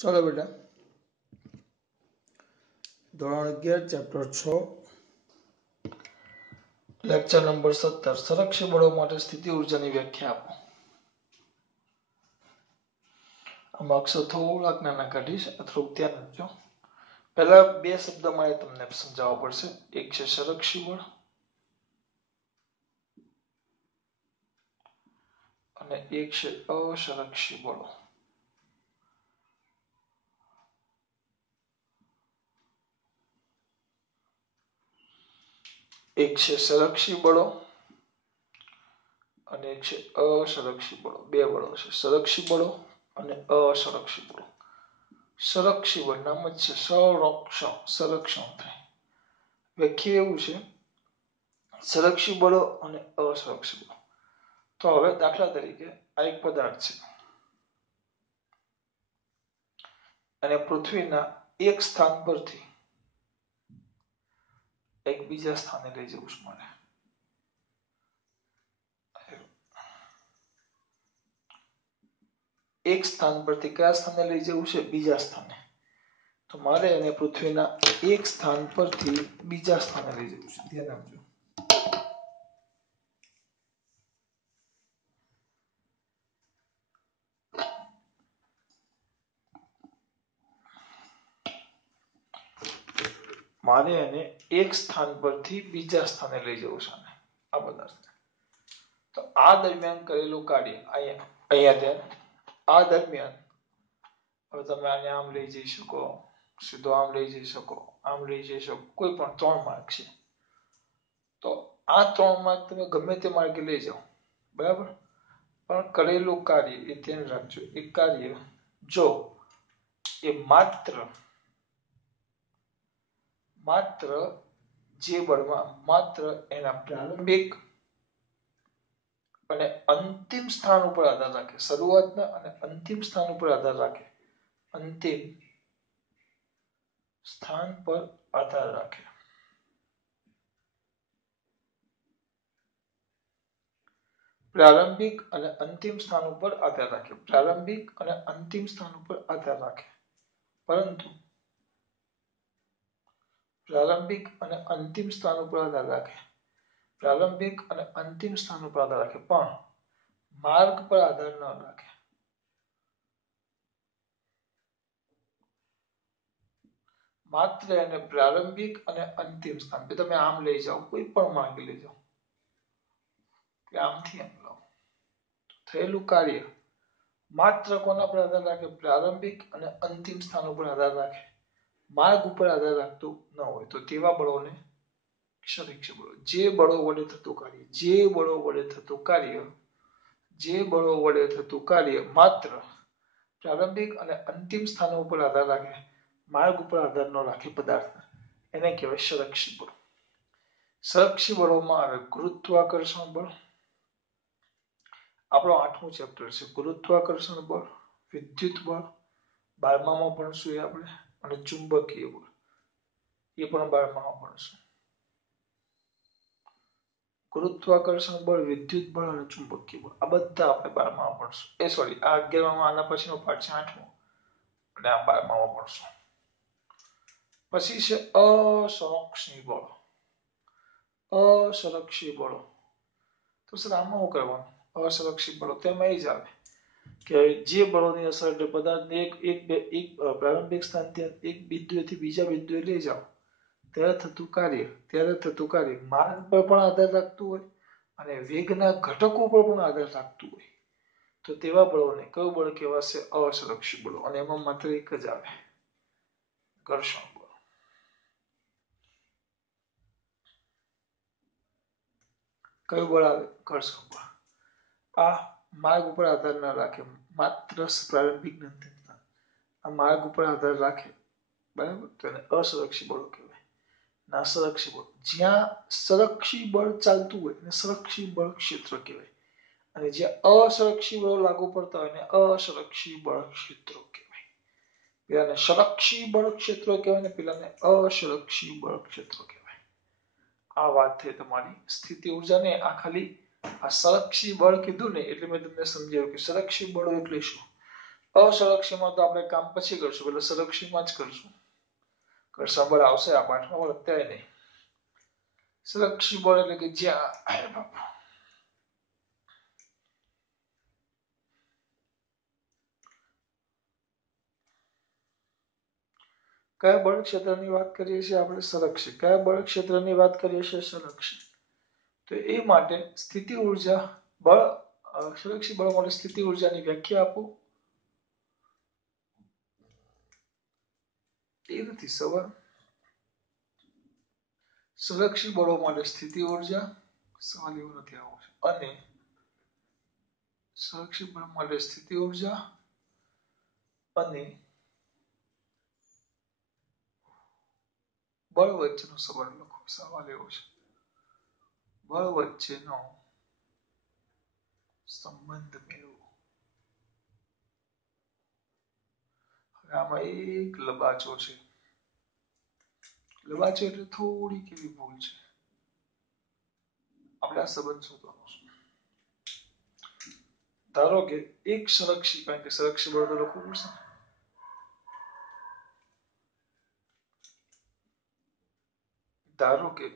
चलो बेटा ધોરણ 11 ચેપ્ટર 6 લેક્ચર નંબર 17 સંરક્ષી બળો માટે સ્થિતિ ઊર્જાની વ્યાખ્યા આપો. આમાં અક્ષર થોડાક નાના કાઢીશ, થોડુંક ધ્યાન રાખજો. પહેલા બે શબ્દ મારે તમને સમજાવવા પડશે. એક છે સંરક્ષી બળ અને એક છે અસંરક્ષી બળો. એક છે સંરક્ષી બળો અને એક છે અસંરક્ષી બળો. બે બળો છે, સંરક્ષી બળો અને અસંરક્ષી બળો. સંરક્ષી બળ નામ જ છે સંરક્ષણ થાય. વ્યાખ્યા એવું છે સંરક્ષી બળો અને અસંરક્ષી બળો. તો હવે દાખલા તરીકે આ એક પદાર્થ છે અને પૃથ્વીના એક સ્થાન પરથી એક બીજા સ્થાને લઈ જવું છે મારે. એક સ્થાન પરથી કયા સ્થાને લઈ જવું છે? બીજા સ્થાને. તો મારે એને પૃથ્વીના એક સ્થાન પરથી બીજા સ્થાને લઈ જવું છે. ધ્યાન આપજો. મારે એને એક સ્થાન પરથી બીજા સ્થાને લઈ જવું છે. આ પદાર્થ. તો આ દરમિયાન કરેલું કાર્ય અહીંયા આ દરમિયાન હવે તમે આને આમ લઈ જઈ શકો, સીધો આમ લઈ જઈ શકો, આમ લઈ જઈ શકો, કોઈ પણ 3 માર્ગ છે. તો આ 3 માર્ગ તમે ગમે તે માર્ગે લઈ જાઓ, બરાબર. પણ કરેલું કાર્ય એ ધ્યાન રાખજો, એ કાર્ય જો એ માત્ર જે બળમાં માત્ર એના પ્રારંભિક અને અંતિમ સ્થાન ઉપર આધાર રાખે, શરૂઆતના અને અંતિમ સ્થાન ઉપર આધાર રાખે, અંતિમ સ્થાન પર આધાર રાખે. પ્રારંભિક અને અંતિમ સ્થાન ઉપર આધાર રાખે. પ્રારંભિક અને અંતિમ સ્થાન ઉપર આધાર રાખે. પરંતુ પ્રારંભિક અને અંતિમ સ્થાન ઉપર આધાર રાખે. પ્રારંભિક અને અંતિમ સ્થાન ઉપર આધાર રાખે, પણ માર્ગ પર આધાર ન રાખે. માત્ર એને પ્રારંભિક અને અંતિમ સ્થાન પર તમે આમ લઈ જાઓ, કોઈ પણ માર્ગ લઈ જાઓ, કે આમથી આમ લો, થયેલું કાર્ય માત્ર કોના પર આધાર રાખે? પ્રારંભિક અને અંતિમ સ્થાન ઉપર આધાર રાખે. માર્ગ ઉપર આધાર રાખતું ન હોય તો તેવા બળોને સંરક્ષી બળો. જે બળો વડે થતું કાર્ય માત્ર પ્રારંભિક અને અંતિમ સ્થાનો ઉપર આધાર રાખે, માર્ગ ઉપર આધાર ન રાખે પદાર્થ, એને કહેવાય સંરક્ષી બળ. સંરક્ષી બળોમાં આવે ગુરુત્વાકર્ષણ બળ. આપણો 8મું ચેપ્ટર છે ગુરુત્વાકર્ષણ બળ, વિદ્યુત બળ 12મામાં ભણશું આપણે, અને ચુંબકીય બળ એ પણ 12મામાં ભણશું. ગુરુત્વાકર્ષણ બળ, વિદ્યુત બળ અને ચુંબકીય બળ આ બધા આપણે 12મામાં ભણશું. આ 11મામાં આના પછીનો પાઠ છે 8મો, અને આ 12મામાં ભણશું. પછી છે અસંરક્ષી બળ. અસંરક્ષી બળો. તો સર આમાં શું કરવાનું? અસંરક્ષી બળો તેમાં એ જ આવે કે જે બળોની અસર એટલે પદાર્થને એક પ્રારંભિક સ્થાનથી એક બિંદુએથી બીજા બિંદુએ લઈ જાઓ ત્યારે થતું કાર્ય માર્ગ પર પણ આધાર રાખતું હોય અને વેગના ઘટકો પર પણ આધાર રાખતું હોય. તો તેવા બળોને કયું બળ કહેવાશે? અસંરક્ષી બળો. અને એમાં માત્ર એક જ આવે, ઘર્ષણ બળ. કયું બળ આવે? ઘર્ષણ બળ. આ માર્ગ ઉપર આધાર ન રાખે, માત્ર પ્રારંભિક આ માર્ગ ઉપર આધાર રાખે, બરાબર. તો એને અસંરક્ષી બળો કહેવાય. ના સંરક્ષી બળ, જ્યાં સંરક્ષી બળ ચાલતું હોય એને સંરક્ષી બળ ક્ષેત્ર કહેવાય, અને જ્યાં અસંરક્ષી બળો લાગુ પડતા હોય એને અસંરક્ષી બળ ક્ષેત્રો કહેવાય. પેલાને સંરક્ષી બળ ક્ષેત્રો કહેવાય ને પેલાને અસંરક્ષી બળ ક્ષેત્રો કહેવાય. આ વાત થઈ તમારી સ્થિતિ ઊર્જાને. આ ખાલી આ સંરક્ષી બળ કીધું ને એટલે મેં તમને સમજાવ્યું કે સંરક્ષી બળો એટલે શું. અસરક્ષીમાં તો આપણે કામ પછી કરશું, એટલે સંરક્ષીમાં જ કરશું. ઘર્ષણ બળ આવશે આ પાઠમાં, પણ અત્યારે નહીં. સંરક્ષી બળ એટલે કે જ્યાં કયા બળ ક્ષેત્રની વાત કરીએ છીએ આપણે? સંરક્ષી. કયા બળ ક્ષેત્રની વાત કરીએ છીએ? સંરક્ષી. તો એ માટે સ્થિતિ ઊર્જા બળ, સંરક્ષી બળ માટે સ્થિતિ ઊર્જાની વ્યાખ્યા આપો. એ નથી સવાલ. સંરક્ષી બળો માટે સ્થિતિ ઊર્જા, સવાલ એવો નથી આવો છે. અને સંરક્ષી બળ માટે સ્થિતિ ઊર્જા અને બળ વચ્ચેનો સંબંધ લખો. સવાલ એવો છે, બળ વચ્ચેનો સંબંધ મેળવો. આમાં એક લબાચો છે. લબાચો એટલે થોડી કેવી ભૂલ છે. આપણે આ સંબંધ શોધવાનો છે. ધારો કે એક સંરક્ષી, કારણ કે સંરક્ષી બળ તો લખવું પડશે. ધારો કે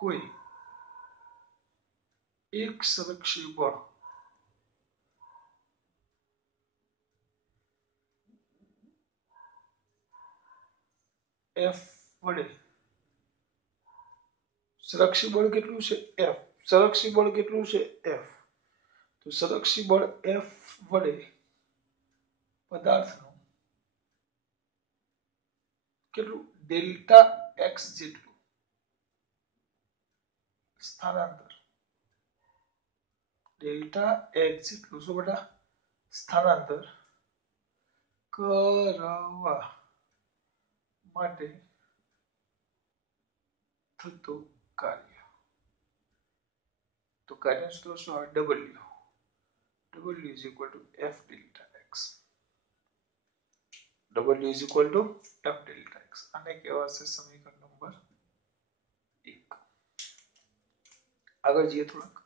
કોઈ એક સંરક્ષી બળ F વડે, સંરક્ષી બળ કેટલું છે? F. સંરક્ષી બળ કેટલું છે? F. તો સંરક્ષી બળ F વડે પદાર્થનું કેટલું? ડેલ્ટા x જેટલું સ્થાનાંતર, ડેલ્ટા x જેટલું શું બેટા? સ્થાનાંતર કરવા માટે થતું કાર્ય. તો કાર્ય સૂત્ર શું આવે? W. W is equal to F delta x. W is equal to F delta x. આને કહેવાશે સમીકરણ નંબર 1. આગળ જઈએ થોડાક.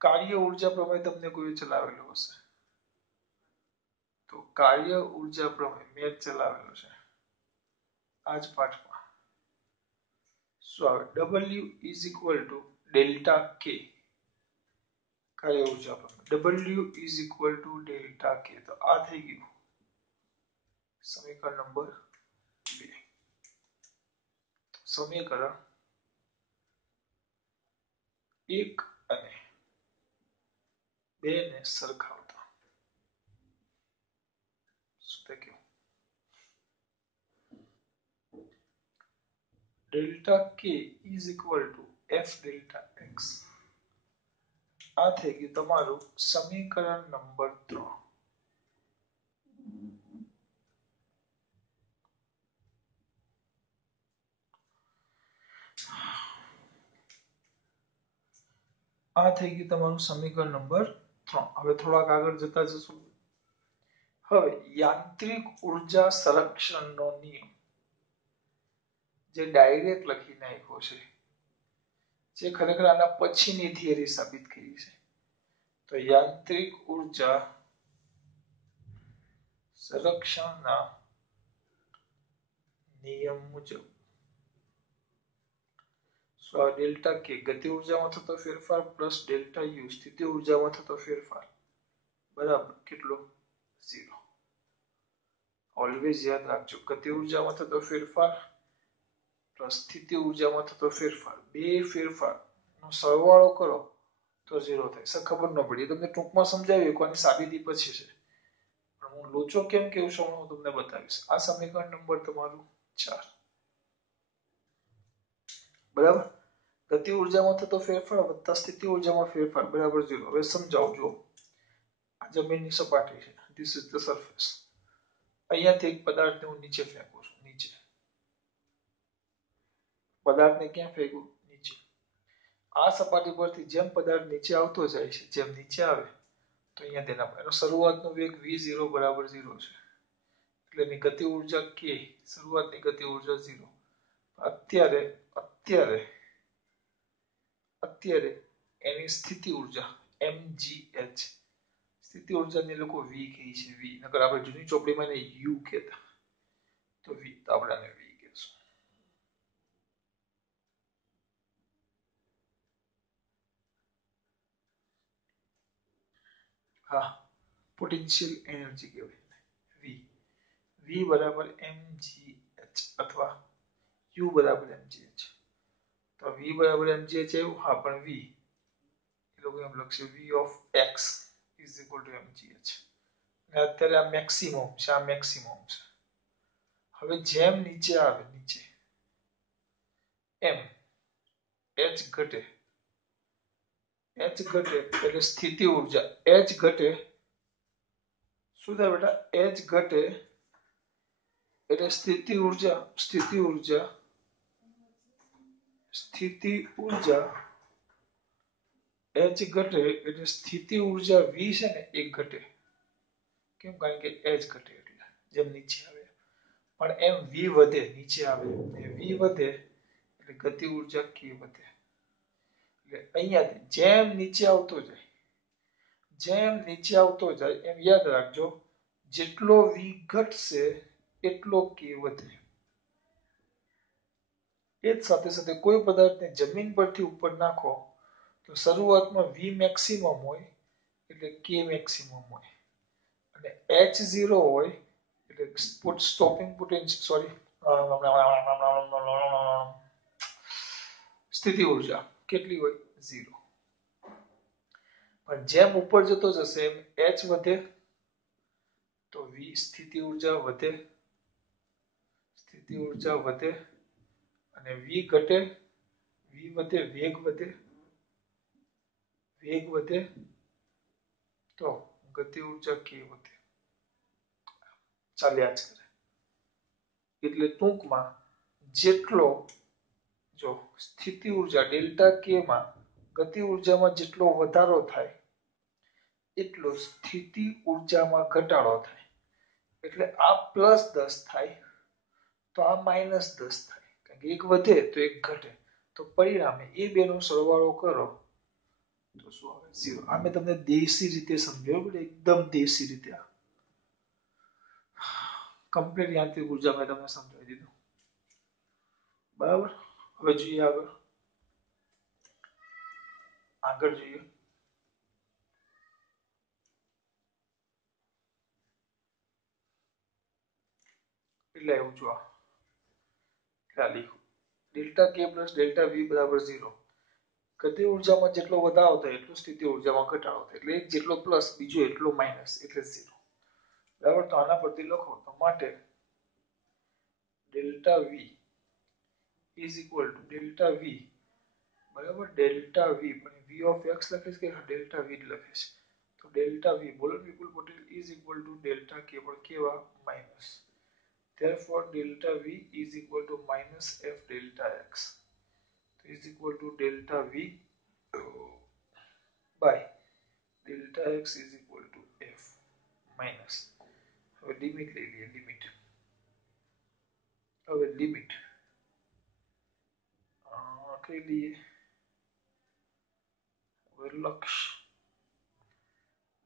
કાર્ય ઊર્જા પ્રમેય તમને કોઈ ચલાવેલો હશે. તો કાર્ય ઊર્જા પ્રમેય મેં ચલાવેલો છે આજ પાઠમાં. શું આવે? W is equal to delta K. કાર્ય ઊર્જા પ્રમેય W is equal to delta K. તો આ થઈ ગયું સમીકરણ નંબર 2. સમીકરણ 1 અને 2 ને સરખાવતા શું થઈ ગયું? delta K is equal to F delta x. આ થઈ ગયું તમારું સમીકરણ નંબર 3. આ થઈ ગયું તમારું સમીકરણ નંબર 3. હવે થોડાક આગળ જતા જશું. હવે યાંત્રિક ઊર્જા સંરક્ષણનો નિયમ જે ડાયરેક્ટ લખી નાખ્યો છે, જે ખરેખર આના પછીની થિયરી સાબિત કરી છે. તો યાંત્રિક ઊર્જા સંરક્ષણના નિયમ મુજબ ડેલ્ટા કે ગતિ ઊર્જામાં થતો ફેરફાર પ્લસ ડેલ્ટા યુ સ્થિતિ ઊર્જામાં થતો ફેરફાર બરાબર કેટલો? 0. ઓલવેઝ યાદ રાખજો, ગતિ ઊર્જામાં થતો ફેરફાર પ્લસ સ્થિતિ ઊર્જામાં થતો ફેરફાર, બે ફેરફારનો સરવાળો કરો તો 0 થાય. સર ખબર ન પડી, તમને ટૂંકમાં સમજાવી કોની સાબિતી પછી છે, પણ હું લોચો કેમ કેવું છું હું તમને બતાવીશ. આ સમીકરણ નંબર તમારું 4. બરાબર. ગતિ ઊર્જામાં થતો ફેરફાર વત્તા સ્થિતિ ઊર્જામાં ફેરફાર બરાબર 0. હવે સમજાવું. જો આ જમીનની સપાટી છે, ધીસ ઇઝ ધ સરફેસ. અહીંયાથી એક પદાર્થને હું નીચે ફેંકું છું. નીચે પદાર્થને ક્યાં ફેંકું? નીચે. આ સપાટી પરથી જેમ પદાર્થ નીચે આવતો જાય છે, જેમ નીચે આવે તો અહીંયા તેના એનો શરૂઆતનો વેગ v0 બરાબર 0 છે. એટલે એની ગતિ ઊર્જા k, શરૂઆતની ગતિ ઊર્જા 0. અત્યારે એની સ્થિતિ ઊર્જા mgh, સ્થિતિ ઊર્જાને લોકો વી કહે છે વી, નકર આપણે જૂની ચોપડીમાં એને યુ કહેતા, તો વી, તો આપણે આને વી કહેશું. હા, પોટેન્શિયલ એનર્જી કહેવાય વી. વી બરાબર mgh અથવા યુ બરાબર mgh. તો વી બરાબર mgh આવ્યું, હા, પણ વી એ લોકો એમ લખશે v of x is equal to mgh. અત્યારે આ મેક્સિમમ છે, આ મેક્સિમમ છે. હવે જેમ નીચે આવે નીચે એમ h ઘટે, h ઘટે એટલે સ્થિતિ ઊર્જા h ઘટે. શું થાય બેટા? h ઘટે એટલે સ્થિતિ ઊર્જા h ઘટે એટલે સ્થિતિ ઊર્જા v છે ને એ ઘટે. કેમ? કારણ કે h ઘટે એટલે જેમ નીચે આવે. પણ એમ v વધે, નીચે આવે v વધે એટલે ગતિ ઊર્જા k વધે. એટલે અહીંયાથી જેમ નીચે આવતો જાય એમ યાદ રાખજો, જેટલો v ઘટશે એટલો k વધે. એ જ સાથે સાથે કોઈ પદાર્થને જમીન પરથી ઉપર નાખો તો શરૂઆતમાં v મેક્સિમમ હોય એટલે k મેક્સિમમ હોય, અને h0 હોય એટલે સ્ટોપિંગ પોટેન્શિયલ, સોરી, સ્થિતિ ઊર્જા કેટલી હોય? 0. પણ જેમ ઉપર જતો જશે એમ h વધે તો v સ્થિતિ ઊર્જા વધે, અને v ઘટે, વેગ વધે તો ગતિ ઊર્જા k વધે. ચાલ્યા જ કરે. એટલે ટૂંકમાં જેટલો જો સ્થિતિ ઊર્જા ડેલ્ટા k માં ગતિ ઊર્જામાં જેટલો વધારો થાય એટલો સ્થિતિ ઊર્જામાં ઘટાડો થાય. એટલે આ +10 થાય તો આ -10 થાય. કારણ કે એક વધે તો એક ઘટે, તો પરિણામે એ બેનો સરવાળો કરો તો શું આવે? 0. આ મેં તમને દેશી રીતે સમજાવ્યું, એકદમ દેશી રીતે. કમ્પ્લીટ યાંત્રિક ઉર્જા મેં તમને સમજાવી દીધું. બરાબર. હવે જોઈએ આગળ જોઈએ. એટલે એવું જો delta k plus delta v બરાબર 0. ગતિ ઊર્જામાં જેટલો વધારો થાય એટલો સ્થિતિ ઊર્જામાં ઘટાડો થાય. એટલે એક જેટલો પ્લસ બીજો એટલો માઇનસ, એટલે 0. બરાબર. તો આના પરથી લખો તો માટે delta v is equal to delta v બરાબર, ડેલ્ટા v પણ v ઓફ x લખે છે કે ડેલ્ટા v લખે છે? તો delta v bowler Vipul potential is equal to delta k પણ કેવા? Minus. Therefore delta v is equal to minus f delta x is equal to delta v by delta x is equal to f minus. હવે limit લઈ લઈએ. Limit કઈ લઈએ? લક્ષ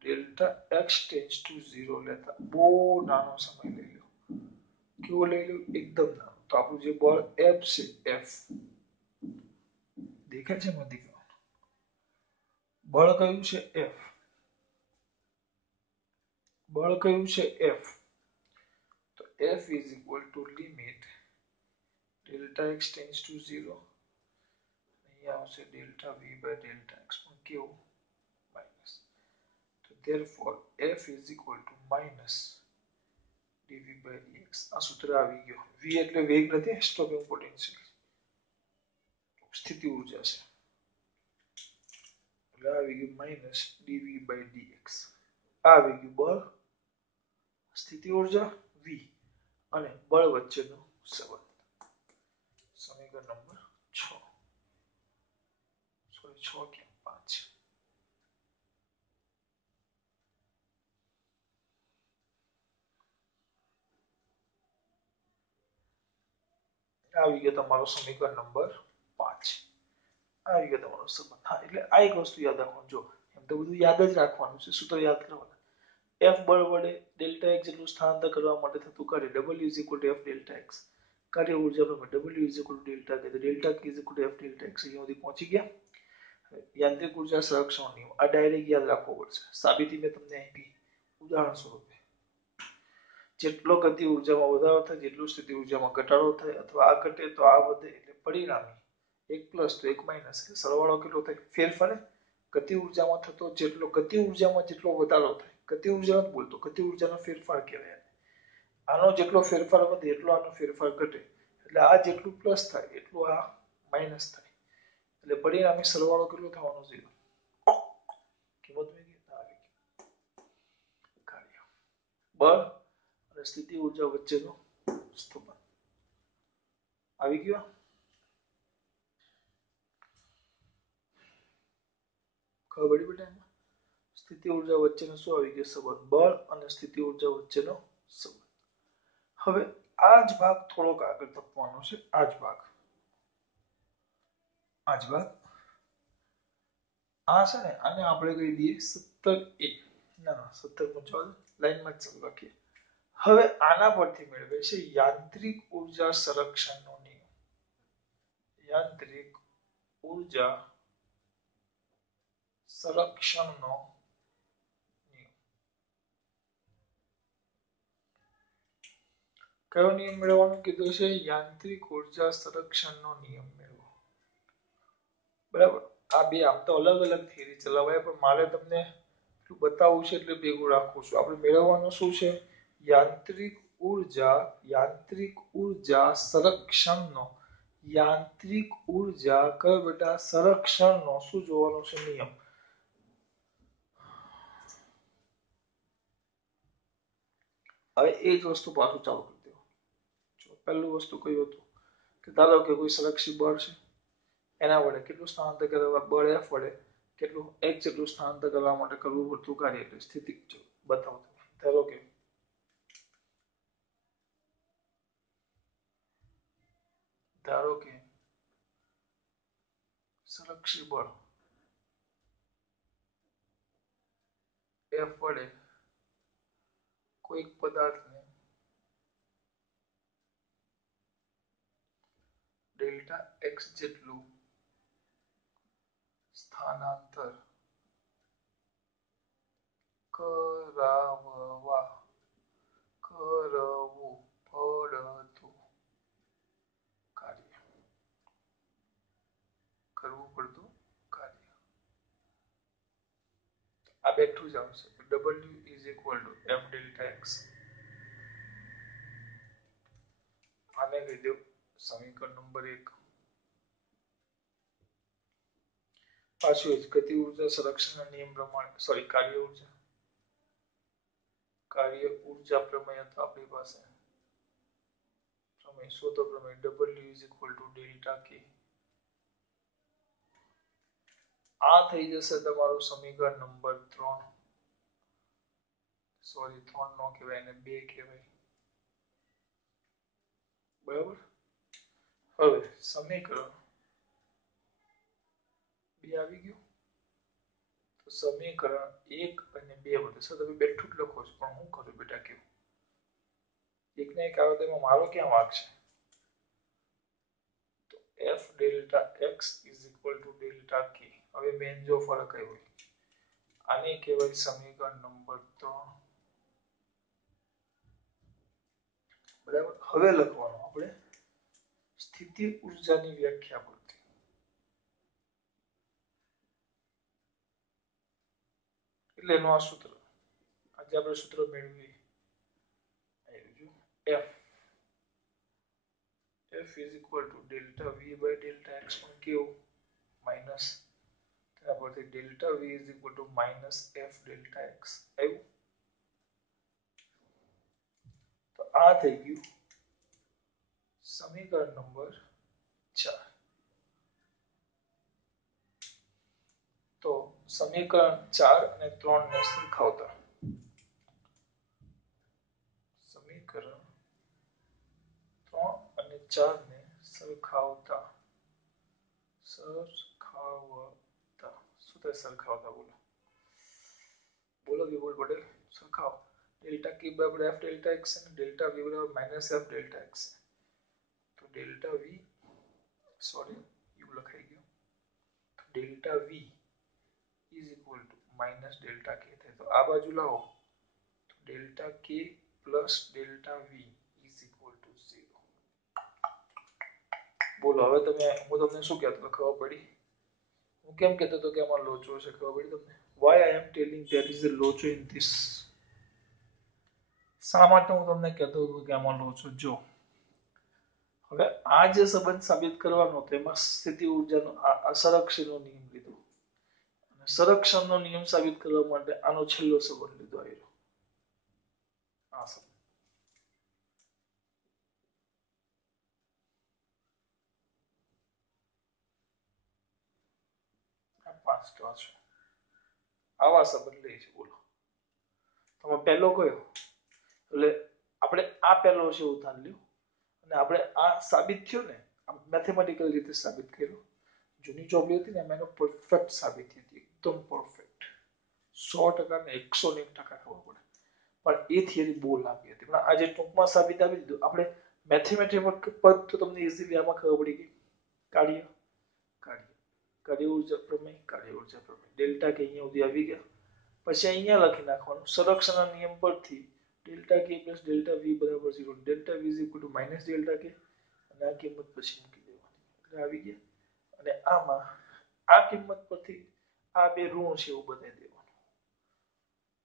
delta x tends to 0 લેતા બહુ નાનો સમય લઈ લો. કેવો લઈ લો? એકદમ નાનો. તો આપણું જે બળ f છે, f દેખાય છે મને? બળ કયું છે? f. બળ કયું છે? f. તો f is equal to limit delta x tends to 0. અહીંયા આવશે delta v by delta x પણ કેવું? માઇનસ. તો therefore f is equal to minus dv by dx. આ સૂત્ર આવી ગયો. v એટલે વેગ નથી, સ્ટોપિંગ પોટેન્શિયલ, સ્થિતિ ઊર્જા છે. એટલે આવી ગયું માઇનસ dv by dx. આવી ગયું બળ, સ્થિતિ ઊર્જા v અને બળ વચ્ચેનો સંબંધ. સમીકરણ નંબર 6. સોરી 6 કે 5. આવી ગયો તમારો સમીકરણ નંબર 5. આવી ગયો તમારો સંબંધ. હા, એટલે આ એક વસ્તુ યાદ રાખવાનું. જો તો બધું યાદ જ રાખવાનું છે, સૂત્ર યાદ કરવાના. એફ બળ વડે ડેલ્ટા એક્સ જેટલું સ્થાનાંતર કરવા માટે થતું કાર્ય W is equal to F delta x. કાર્ય ઉર્જા પ્રમાણે W is equal to delta કે delta K is equal to F delta x. અહીંયા સુધી પહોંચી ગયા. યાંત્રિક ઉર્જા સંરક્ષણ નિયમ આ ડાયરેક્ટ યાદ રાખવો પડશે. સાબિતી મેં તમને આપી ઉદાહરણ સ્વરૂપે. જેટલો ગતિ ઉર્જામાં વધારો થાય જેટલું સ્થિતિ ઉર્જામાં ઘટાડો થાય અથવા આ ઘટે તો આ વધે એટલે પરિણામી એક પ્લસ તો એક માઇનસ એટલે સરવાળો કેટલો થાય ફેરફાર. ગતિ ઉર્જામાં થતો જેટલો ગતિ ઉર્જામાં જેટલો વધારો થાય ગતિ ઉર્જા નથી બોલતો ગતિ ઉર્જાનો ફેરફાર કહેવાય. આનો જેટલો ફેરફાર વધે એટલો આનો ફેરફાર ઘટે એટલે આ જેટલું પ્લસ થાય એટલું આ માઇનસ થાય એટલે પરિણામી સરવાળો કેટલો થવાનો છે કિંમત કાર્ય બળ અને સ્થિતિ ઉર્જા વચ્ચેનો સંબંધ આવી ગયો. ખબર પડી બેટા? સ્થિતિ ઉર્જા વચ્ચેનો શું આવી ગયો સંબંધ? બળ અને સ્થિતિ ઉર્જા વચ્ચેનો સંબંધ. હવે આ જ ભાગ થોડોક આગળ તપવાનો છે. આ જ ભાગ આ છે ને આને આપણે કહી દઈએ 17A. ના 17 ચાલો લાઈનમાં જ ચાલુ રાખીએ. હવે આના પરથી મેળવે છે યાંત્રિક ઉર્જા સંરક્ષણનો નિયમ. યાંત્રિક ઉર્જા સંરક્ષણનો નિયમ. કયો નિયમ મેળવવાનો કીધો છે? યાંત્રિક ઉર્જા સંરક્ષણનો નિયમ મેળવો. બરાબર. આ બે આમ તો અલગ અલગ થિયરી ચલાવાય પણ મારે તમને બતાવવું છે એટલે ભેગું રાખું છું. આપણે મેળવવાનું શું છે? યાંત્રિક ઉર્જા સંરક્ષણનો યાંત્રિક ઉર્જા કયો બેટા? સંરક્ષણનો શું જોવાનો છે? નિયમ. હવે એ જ વસ્તુ પાછું ચાલુ કરી દો. પહેલું વસ્તુ કયું હતું કે ધારો કે કોઈ સંરક્ષિત બળ છે એના વડે કેટલું સ્થાનાંતર કરવા બળ એફ વડે કેટલું એક જેટલું સ્થાનાંતર કરવા માટે કરવું પડતું કાર્ય એટલે સ્થિતિ બતાવો. ધારો કે સંરક્ષિત બળ એફ વડે કોઈક પદાર્થને ડેલ્ટા એક્સ જેટલું સ્થાનાંતર કરવું પડતું કાર્ય. આ બેઠું જ આવશે. W is equal to F delta x. આને કહી દો સમીકરણ નંબર 1. પાછું એ જ ગતિ ઉર્જા સંરક્ષણના નિયમ પ્રમાણે કાર્ય ઉર્જા પ્રમેય હતો આપણી પાસે. પ્રમેય શોધો પ્રમેય W is equal to delta કે. આ થઈ જશે તમારું સમીકરણ નંબર 3. સોરી 3 નો કહેવાય એને 2 કહેવાય. બરાબર. હવે સમીકરણ 2 આવી ગયું. તો સમીકરણ 1 અને 2 બધું સર તમે બેઠું જ લખો છો પણ હું કરું બેટા કેવું એકને એક આવે તો એમાં મારો ક્યાં વાંક છે? તો F delta x is equal to delta કે. હવે મેન જો ફરક આવ્યો આને કહેવાય સમીકરણ નંબર 3. બરાબર. હવે લખવાનું આપણે સ્થિતિ ઉર્જાની વ્યાખ્યા પરથી. એટલે એનું આ સૂત્ર આજે આપણે સૂત્ર મેળવીએ F is equal to delta V by delta x પણ કેવું માઇનસ તેના પરથી delta V is equal to minus F delta x આવ્યું. તો આ થઈ ગયું સમીકરણ નંબર 4. તો સમીકરણ 4 અને 3 ને સરખાવતા સમીકરણ 3 અને 4 ને સરખાવતા શું થાય? સરખાવતા બોલો બોલો વિપુલ પટેલ સરખાવો ડેલ્ટા કે બરાબર એફ ડેલ્ટા એક્સ અને ડેલ્ટા વી બરાબર માઇનસ એફ ડેલ્ટા એક્સ તો ડેલ્ટા વી સોરી યુ લખાઈ ગયો delta V is equal to minus delta k થાય તો આ બાજુ લાવો તો ડેલ્ટા કે plus delta V is equal to 0 બોલો હવે તમે હું તમને શું કહેતો ખબર પડી હું કેમ કહેતો હતો કે આમાં લોચો છે ખબર પડી તમને why I am telling there is a locho in this શા માટે હું તમને કહેતો હતો કે આમાં લોચો જો હવે આ જે સંબંધ સાબિત કરવાનો હતો એમાં સ્થિતિ ઊર્જાનો સંરક્ષણનો નિયમ લીધો અને સંરક્ષણનો નિયમ સાબિત કરવા માટે આનો છેલ્લો સંબંધ લીધો આવ્યો આ સંબંધ પાંચટો છે આવા સંબંધ લે છે બોલો તમે પહેલો કયો એટલે આપણે આ પહેલો છે ઉદાહરણ લ્યો અને આપણે આ સાબિત થયું ને મેથેમેટિકલ રીતે સાબિત કર્યું જૂની ચોપડી હતી ને એમાં એનો પરફેક્ટ સાબિત થઈ હતી એકદમ પરફેક્ટ 100% ને 101% ખબર પડે પણ એ થિયરી બહુ લાંબી હતી પણ આજે ટૂંકમાં સાબિત આપી દીધું આપણે મેથેમેટિક પદ તો તમને ઇઝીલી આમાં ખબર પડી ગઈ કાર્ય કાર્ય ઊર્જા પ્રમેય કાર્ય ઊર્જા પ્રમેય ડેલ્ટા કે અહીંયા સુધી આવી ગયા પછી અહીંયા લખી નાખવાનું સંરક્ષણના નિયમ પરથી ડેલ્ટા કે પ્લસ ડેલ્ટા વી બરાબર 0 delta V is equal to minus delta k અને આ કિંમત પછી મૂકી દેવાની એટલે આવી ગયા અને આમાં આ કિંમત પરથી આ બે ઋણ છે એવું બતાવી દેવાનું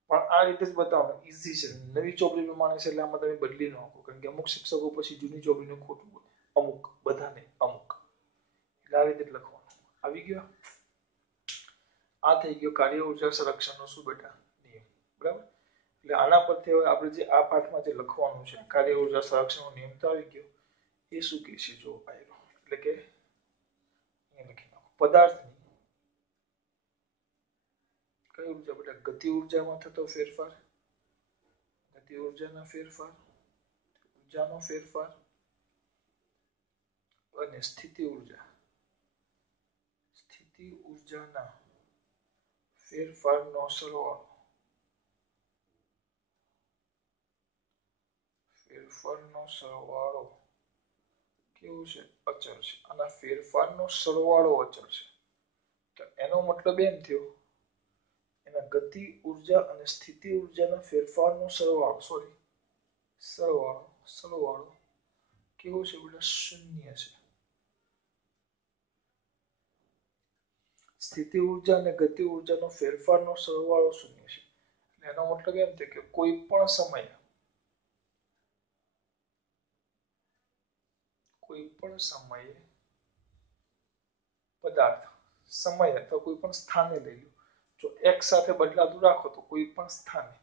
પણ આ રીતે જ બતાવવાનું ઈઝી છે નવી ચોપડી પ્રમાણે છે એટલે આમાં તમે બદલી ન શકો કારણ કે અમુક શિક્ષકો પછી જૂની ચોપડીનું ખોટું બોલે અમુક બધા નહીં અમુક એટલે આ રીતે જ લખવાનું આવી ગયો આ થઈ ગયો કાર્ય ઊર્જા સંરક્ષણનો શું બેટા નિયમ બરાબર એટલે આના પરથી હવે આપણે જે આ પાઠમાં જે લખવાનું છે કાર્ય ઊર્જા સંરક્ષણનો નિયમ તો આવી ગયો એ શું કહે છે જો આયરો એટલે કે અહીંયા લખી નાખો પદાર્થની કઈ ઊર્જા બેટા ગતિ ઊર્જામાં થતો ફેરફાર ગતિ ઊર્જાનો ફેરફાર અને સ્થિતિ ઊર્જાના ફેરફારનો સરવાળો કેવું છે અચળ છે આના ફેરફારનો સરવાળો અચળ છે તો એનો મતલબ એમ થયો એના ગતિ ઊર્જા અને સ્થિતિ ઊર્જાના ફેરફારનો સરવાળો કેવો છે બેટા શૂન્ય છે સ્થિતિ ઊર્જા અને ગતિ ઊર્જાનો ફેરફારનો સરવાળો શૂન્ય છે એટલે એનો મતલબ એમ થાય કે કોઈ પણ સમયે પદાર્થ સમય અથવા કોઈ પણ સ્થાને લઈ લો જો x સાથે બદલાતું રાખો તો કોઈ પણ સ્થાને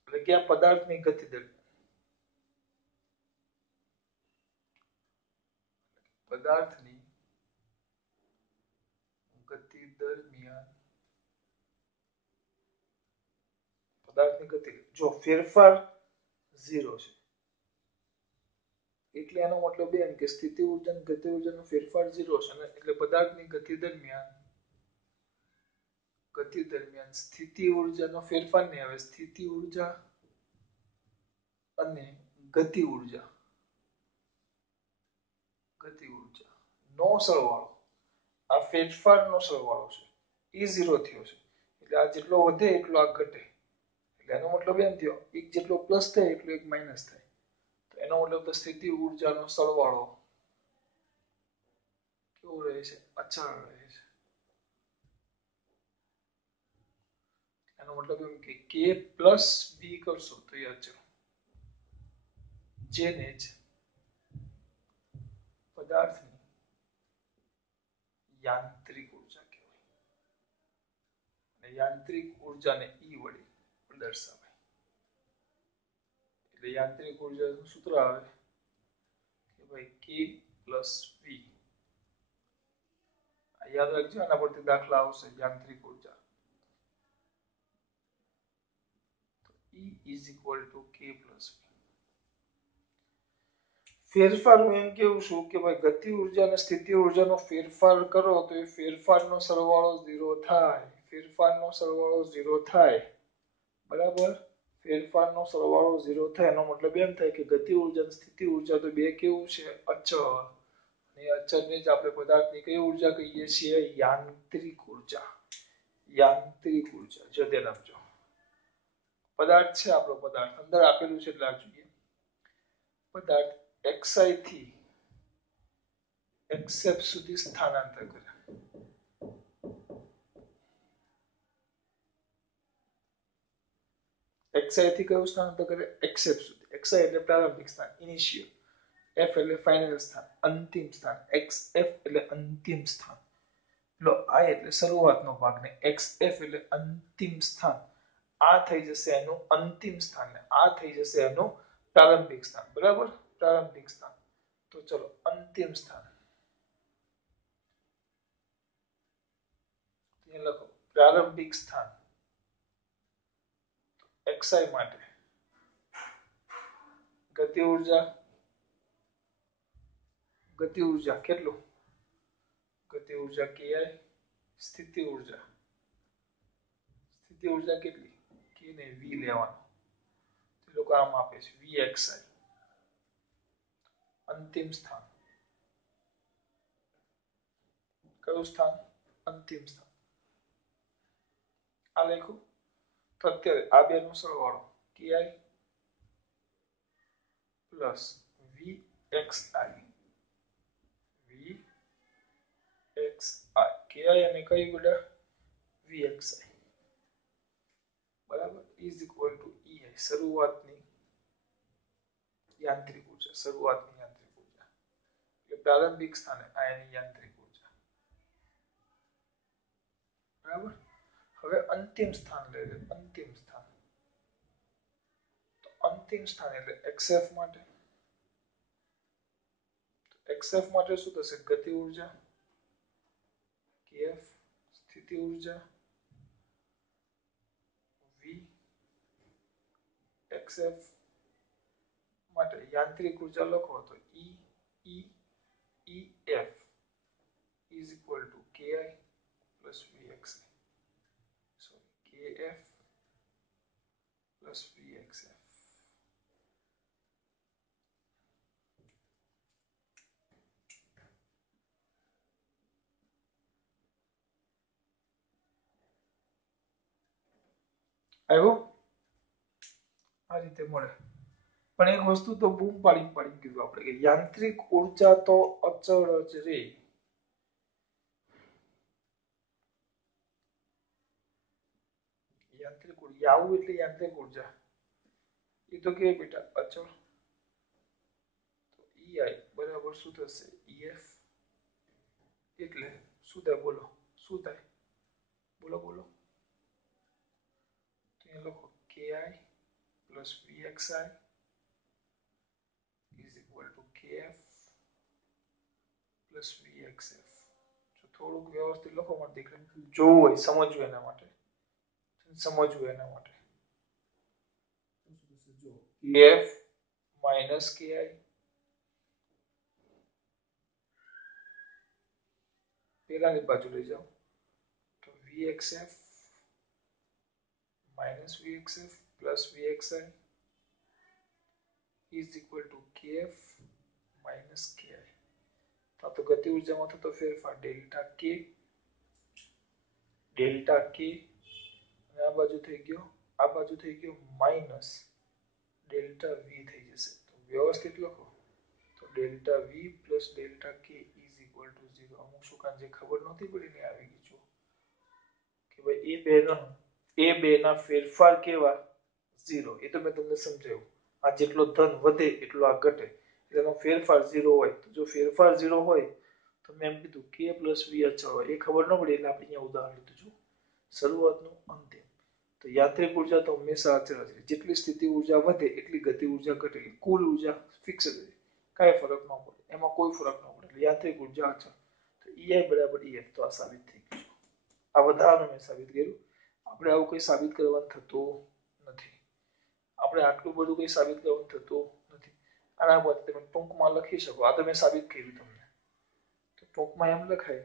એટલે કે આ પદાર્થની ગતિ દરમિયાન જો ફેરફાર 0 છે એટલે એનો મતલબ એમ કે સ્થિતિ ઊર્જા અને ગતિ ઊર્જાનો ફેરફાર 0 છે એટલે પદાર્થની ગતિ દરમિયાન સ્થિતિ ઊર્જાનો ફેરફાર નહીં આવે સ્થિતિ ઊર્જા અને ગતિ ઊર્જા નો સરવાળો આ ફેરફારનો સરવાળો છે એ 0 થયો છે એટલે આ જેટલો વધે એટલો આ ઘટે એટલે એનો મતલબ એમ થયો એક જેટલો પ્લસ થાય એટલો એક માઇનસ થાય તો એનો મતલબ તો સ્થિતિ ઊર્જાનો સરવાળો કેવો રહે છે અચળ રહે છે એનો મતલબ એમ કે k પ્લસ b કરશો તો એ અચળ જેને જ પદાર્થની યાંત્રિક ઊર્જા કહેવાય અને યાંત્રિક ઊર્જાને E વડે દર્શાવાય એટલે યાંત્રિક ઊર્જાનું સૂત્ર આવે કે ભાઈ k પ્લસ v યાદ રાખજો આના પરથી દાખલા આવશે યાંત્રિક ઊર્જા E is equal to k plus v ફેરફાર હું એમ કેવું છું કે ભાઈ ગતિ ઉર્જા અને સ્થિતિ ઉર્જાનો ફેરફાર કરો તો એ ફેરફારનો સરવાળો 0 થાય. ફેરફારનો સરવાળો 0 થાય. બરાબર. ફેરફારનો સરવાળો 0 થાય એનો મતલબ એમ થાય કે ગતિ ઉર્જા અને સ્થિતિ ઉર્જા તો બે કેવું છે અચળ. અને અચળને જ આપણે પદાર્થની કઈ ઉર્જા કહીએ છીએ યાંત્રિક ઉર્જા. યાંત્રિક ઉર્જા જો ધ્યાન આપજો. પદાર્થ છે આપણો પદાર્થ અંદર આપેલું છે એટલે આ જોઈએ. પદાર્થ xi થી xf સુધી સ્થાનાંતર કરે. xi થી કયું સ્થાનાંતર કરે xf સુધી. xi એટલે પ્રારંભિક સ્થાન ઇનિશિયલ. f એટલે ફાઇનલ સ્થાન અંતિમ સ્થાન. xf એટલે અંતિમ સ્થાન. લો I એટલે શરૂઆતનો ભાગ ને xf એટલે અંતિમ સ્થાન. આ થઈ જશે એનું અંતિમ સ્થાન ને આ થઈ જશે એનું પ્રારંભિક સ્થાન. બરાબર. પ્રારંભિક સ્થાન. તો ચલો અંતિમ સ્થાન લખો. પ્રારંભિક સ્થાન xi માટે ગતિ ઉર્જા કેટલું? ગતિ ઉર્જા ki. સ્થિતિ ઉર્જા કેટલી? k ને v લેવાનું. તે લોકો આમ આપે છે vxi. અંતિમ સ્થાન કયું સ્થાન? અંતિમ સ્થાન. આ લખ્યું. તો અત્યારે આ બે નો સરવાળો ki પ્લસ vxi. ki અને કઈ બેટા vxi બરાબર ઇઝ ઇક્વલ ટુ ei શરૂઆતની યાંત્રિક ઉર્જા. એ પ્રારંભિક સ્થાને આ એની યાંત્રિક ઉર્જા. બરાબર. હવે અંતિમ સ્થાન લઈ લે. અંતિમ સ્થાન એટલે xf માટે. xf માટે શું થશે? ગતિ ઉર્જા kf. સ્થિતિ ઉર્જા v. xf માટે યાંત્રિક ઉર્જા લખો તો ef is equal to ki plus vxf. kf plus vxf. આવ્યો? આ રીતે મળે. પણ એક વસ્તુ તો બૂમ પાડી કીધું આપણે કે યાંત્રિક ઉર્જા તો અચળ જ રે. યાંત્રિક ઉર્જા આવું એટલે યાંત્રિક ઉર્જા એ તો કે બેટા અચળ. તો ei બરાબર શું થશે? ef એટલે શું થાય બોલો? શું થાય બોલો? તો એ લખો ki plus vxi is equal to kf plus vxf. જો થોડુંક વ્યવસ્થિત લખો મને દીકરા જોવું હોય સમજવું એના માટે kf minus ki પેલાની બાજુ લઈ જાઓ તો vxf minus vxf plus vxi is equal to kf minus ki. તો ગતિ ઉર્જામાં થતો ફેરફાર ડેલ્ટા k અને આ બાજુ થઈ ગયો માઈનસ ડેલ્ટા v થઈ જશે. તો વ્યવસ્થિત લખો તો delta v plus delta k is equal to 0. અમુક શું કામ જે ખબર નહોતી પડી ને આવી ગઈ જો કે ભાઈ એ બે ના ફેરફાર કેવા 0. એ તો મેં તમને સમજાવ્યું. આ જેટલો ધન વધે એટલો આ ઘટે. એનો ફેરફાર 0 હોય. તો જો ફેરફાર 0 હોય તો મેં એમ કીધું k પ્લસ v અચળ હોય. એ ખબર ન પડી એટલે આપણે અહીંયા ઉદાહરણ લીધું છું. શરૂઆતનું અંતિમ. તો યાંત્રિક ઉર્જા તો હંમેશા અચળ છે. જેટલી સ્થિતિ ઉર્જા વધે એટલી ગતિ ઉર્જા ઘટે. કુલ ઉર્જા ફિક્સ જ રહે. કાંઈ ફરક ન પડે. એમાં કોઈ ફરક ન પડે. એટલે યાંત્રિક ઉર્જા અચળ. તો ei બરાબર ef તો આ સાબિત થઈ ગયું. આ વધારાનું મેં સાબિત કર્યું. આપણે આવું કંઈ સાબિત કરવાનું થતું નથી. આપણે આટલું બધું કંઈ સાબિત કરવાનું થતું નથી. આના પર તમે ટૂંકમાં લખી શકો. આ તો મેં સાબિત કર્યું તમને. તો ટૂંકમાં એમ લખાય,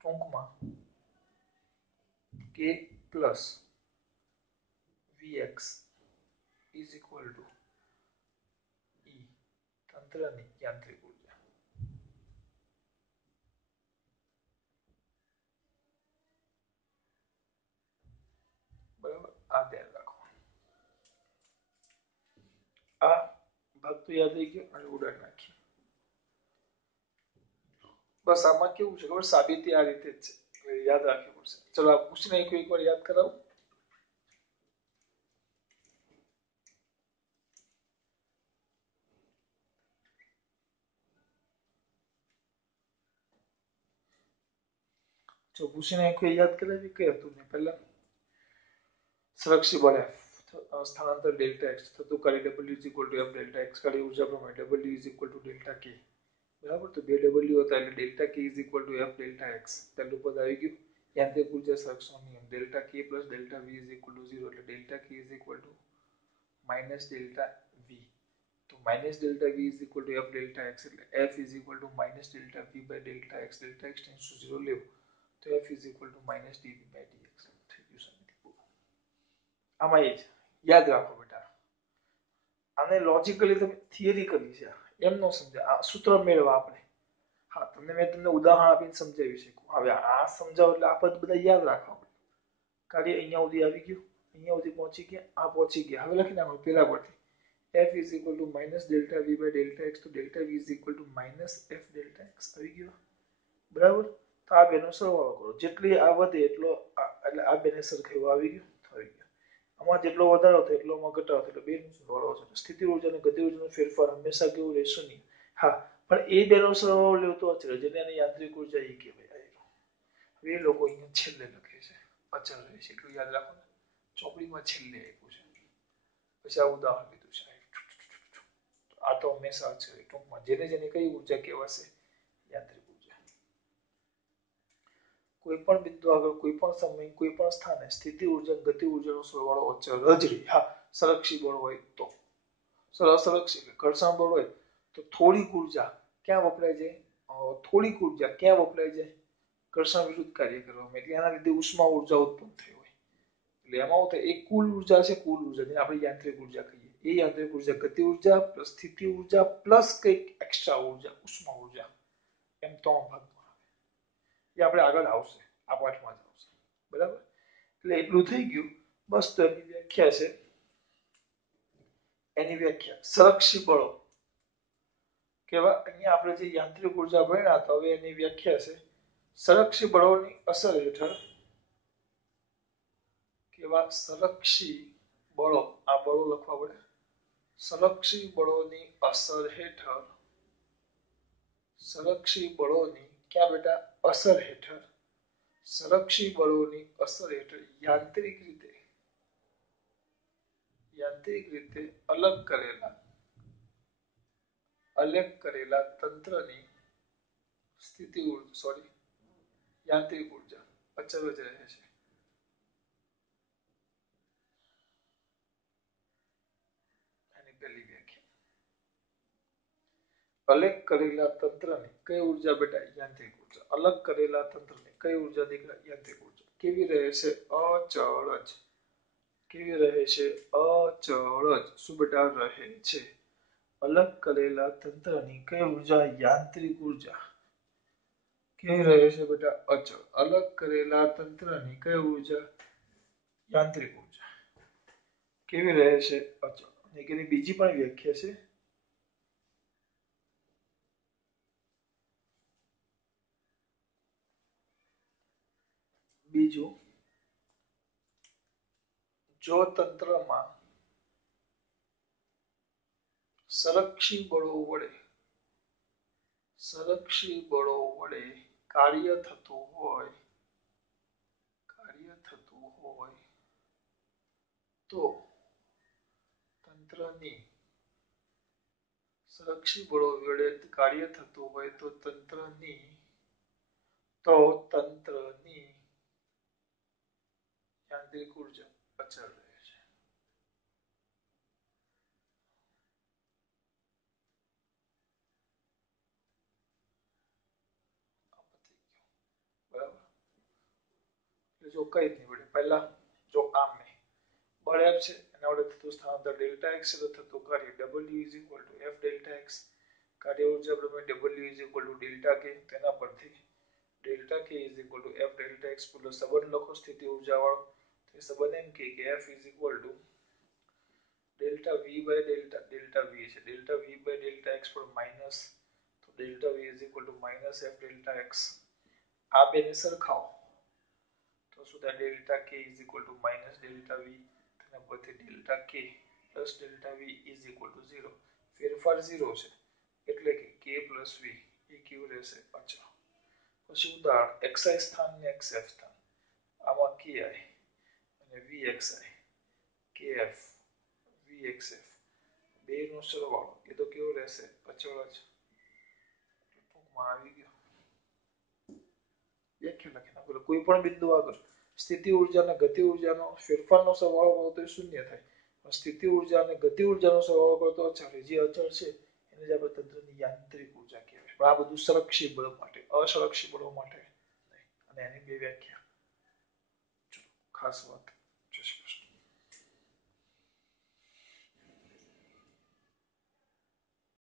ટૂંકમાં k plus vx is equal two E તંત્રની યાંત્રિક ઉર્જા. બરાબર, આ ધ્યાન રાખો. આ ભાગ તો યાદ રહી ગયો અને ઉડાડ નાખીએ. બસ આમાં કેવું છે ખબર, સાબિતી આ રીતે જ છે, યાદ રાખવી પડશે. ચલો આ પૂછીને એક વાર યાદ કરાવો. જો પૂછીને એક યાદ કરાવી, કઈ હતું ને પહેલા સંરક્ષી બળ સ્થાનાંતર ડેલ્ટા એક્સ થતું કાર્ય W is equal to F delta x કાર્ય ઉર્જા પ્રમાણે W is equal to delta k. બરાબર, તો બે ડબલ્યુ હતા એટલે delta K is equal to F delta x. પહેલું પદ આવી ગયું. યાંત્રિક ઉર્જા સંરક્ષણનો નિયમ ડેલ્ટા કે plus delta V is equal to 0 એટલે delta K is equal to minus delta V. તો minus delta V is equal to F delta X એટલે F is equal to minus delta V by delta X. Delta X tends to 0 લેવું તો F is equal to minus DV by DX થઈ ગયું. સમજી આમાં એ જ યાદ રાખો બેટા. આને લોજિકલી તમે થિયરિકલી છે, એમ ન સમજાય. આ સૂત્ર મેળવા આપણે. હા, મેં તમને ઉદાહરણ આપીને સમજાવી શકું. હવે આ સમજાવ એટલે આ પદ બધા યાદ રાખવા પડે. કાર્ય અહીંયા સુધી આવી ગયું, અહીંયા સુધી પહોંચી ગયા, આ પહોંચી ગયા. હવે લખી નાખો પેલા પરથી. f is equal to minus delta v by delta x, તો delta v is equal to minus f delta x આવી ગયો. બરાબર, તો આ બેનો સરવાળો કરો. જેટલી આ વધે એટલો એટલે આ બેને સરખેવો આવી ગયો. આમાં જેટલો વધારો થાય એટલો આમાં ઘટાડો થાય એટલે બેનો સરવાળો છે. સ્થિતિ ઉર્જા અને ગતિ ઉર્જાનો ફેરફાર હંમેશા કેવું રહેશે નહીં. હા, પણ એ બેનો સરવાળો લેતો અચળ, જેને આને યાંત્રિક ઉર્જા એ કહેવાય. એ લોકો અહીંયા છેલ્લે લખે છે અચળ રહેશે, એટલું યાદ રાખો ને. ચોપડીમાં છેલ્લે આપ્યું છે. પછી આ ઉદાહરણ લીધું છે. આ તો હંમેશા છે ટૂંકમાં જેને જેને કઈ ઉર્જા કહેવાશે, યાંત્રિક ઉર્જા. કોઈ પણ બિંદુ આગળ કોઈ પણ સમય કોઈ પણ સ્થાને સ્થિતિ ઉર્જા ગતિ ઉર્જાનો સરવાળો અચળ જ રહે. હા, સંરક્ષી બળ હોય તો. અસંરક્ષી ઘર્ષણ બળ હોય તો થોડીક ઉર્જા ક્યાં વપરાય જાય, થોડીક ઉર્જા ક્યાં વપરાય જાય, ઘર્ષણ વિરુદ્ધ કાર્ય કરવામાં. એટલે એના લીધે ઉષ્મા ઉર્જા ઉત્પન્ન થઈ હોય. એટલે એમાં તો એક કુલ ઉર્જા છે, કુલ ઉર્જા જેને આપણે યાંત્રિક ઉર્જા કહીએ. એ યાંત્રિક ઉર્જા ગતિ ઉર્જા પ્લસ સ્થિતિ ઉર્જા પ્લસ કંઈક એક્સ્ટ્રા ઉર્જા ઉષ્મા ઉર્જા, એમ 3 ભાગમાં આવે. એ આપણે આગળ આવશે, આ પાઠમાં જ આવશે. બરાબર, એટલે એટલું થઈ ગયું. બસ, તો એની વ્યાખ્યા છે. એની વ્યાખ્યા સંરક્ષી બળો કેવા. અહીંયા આપણે જે યાંત્રિક ઉર્જા ભણ્યા હતા, હવે એની વ્યાખ્યા છે સંરક્ષી બળોની અસર હેઠળ કેવા સંરક્ષી બળો, આ બળો લખવા પડે. સંરક્ષી બળોની અસર હેઠળ, સંરક્ષી બળોની ક્યાં બેટા અસર હેઠળ, સંરક્ષી બળોની અસર હેઠળ યાંત્રિક રીતે અલગ કરેલા તંત્રની સ્થિતિ ઉર્જા યાંત્રિક ઉર્જા અચળ જ રહે છે. એની પહેલી વ્યાખ્યા. અલગ કરેલા તંત્રની કઈ ઉર્જા બેટા, યાંત્રિક ઉર્જા. અલગ કરેલા તંત્રની કઈ ઉર્જા દીકરા, યાંત્રિક ઉર્જા. કેવી રહે છે, અચળ જ. કેવી રહે છે, અચળ જ. શું બેટા રહે છે. અલગ કરેલા તંત્રની કઈ ઉર્જા, યાંત્રિક ઉર્જા. કેવી રહે છે બેટા, અચળ. અલગ કરેલા તંત્રની કઈ ઉર્જા, યાંત્રિક ઉર્જા. કેવી રહે છે, અચળ. એની બીજી પણ વ્યાખ્યા છે. બીજું, જો તંત્રમાં સંરક્ષી બળો વડે કાર્ય થતું હોય તો તંત્રની સંરક્ષી બળો વડે કાર્ય થતું હોય તો તંત્રની યાંત્રિક ઉર્જા અચળ રહે છે. જો કઈ જ નહીં પડે પહેલા જો આમ નહીં બળ F છે એના વડે થતું સ્થાનાંતર ડેલ્ટા x છે તો થતું કાર્ય W is equal two F delta x કાર્ય ઉર્જા પ્રમેય W is equal to delta k તેના પરથી delta k is equal two F delta x પેલો સંબંધ લખો સ્થિતિ ઉર્જા વાળો તો એ સંબંધ એમ કે F is equal to delta v by delta v છે delta v by delta x પર માઇનસ તો delta v is equal to minus F delta x આ બેને સરખાવો તો શું થાય delta k is equal to minus delta v તેના પરથી delta k plus delta v is equal to 0 ફેરફાર 0 છે એટલે કે k પ્લસ v એ કેવું રહેશે અચળ પછી ઉદાહરણ xi સ્થાન ને xf સ્થાન આમાં ki અને vxi kf vxf બે નો સરવાળો એ તો કેવો રહેશે અચળ જ ટૂંકમાં આવી ગયો વ્યાખ્યા લખી નાખો કોઈ પણ બિંદુ આગળ સ્થિતિ ઉર્જા અને ગતિ ઉર્જાનો ફેરફારનો સરવાળો કરો તો શૂન્ય થાય સ્થિતિ ઉર્જા અને ગતિ ઉર્જાનો સરવાળો કરો તો અચળ જે અચળ છે એને જ આપણે તંત્રની યાંત્રિક ઉર્જા કહેવાય પણ આ બધું સંરક્ષી બળો માટે અસંરક્ષી બળો માટે નહીં અને એની બે વ્યાખ્યા ચલો ખાસ વાત